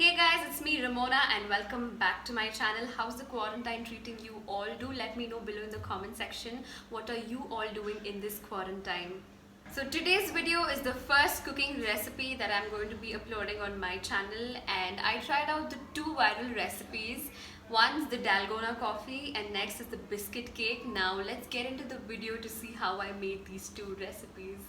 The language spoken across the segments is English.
Hey guys, it's me Ramona and welcome back to my channel. How's the quarantine treating you all? Do let me know below in the comment section what are you all doing in this quarantine. So today's video is the first cooking recipe that I'm going to be uploading on my channel, and I tried out the two viral recipes. One's the Dalgona coffee and next is the biscuit cake. Now let's get into the video to see how I made these two recipes.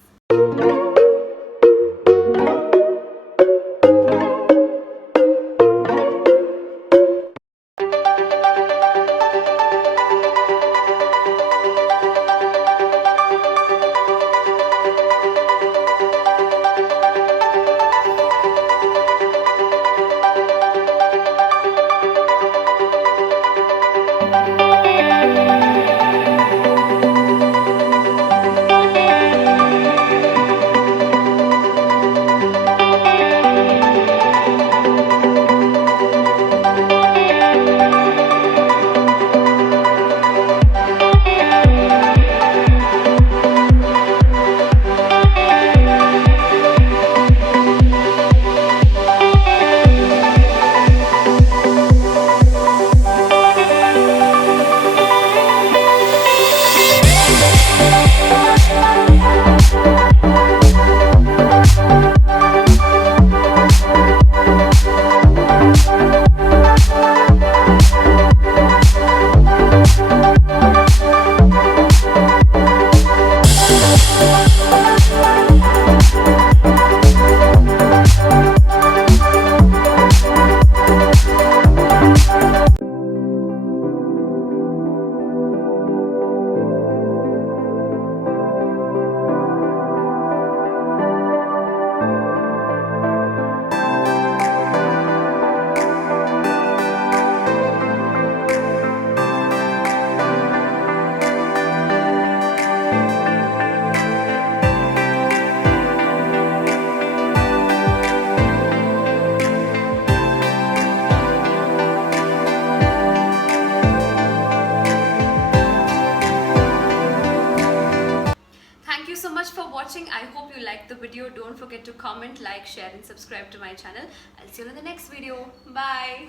Thank you so much for watching. I hope you liked the video. Don't forget to comment, like, share and subscribe to my channel. I'll see you in the next video. Bye.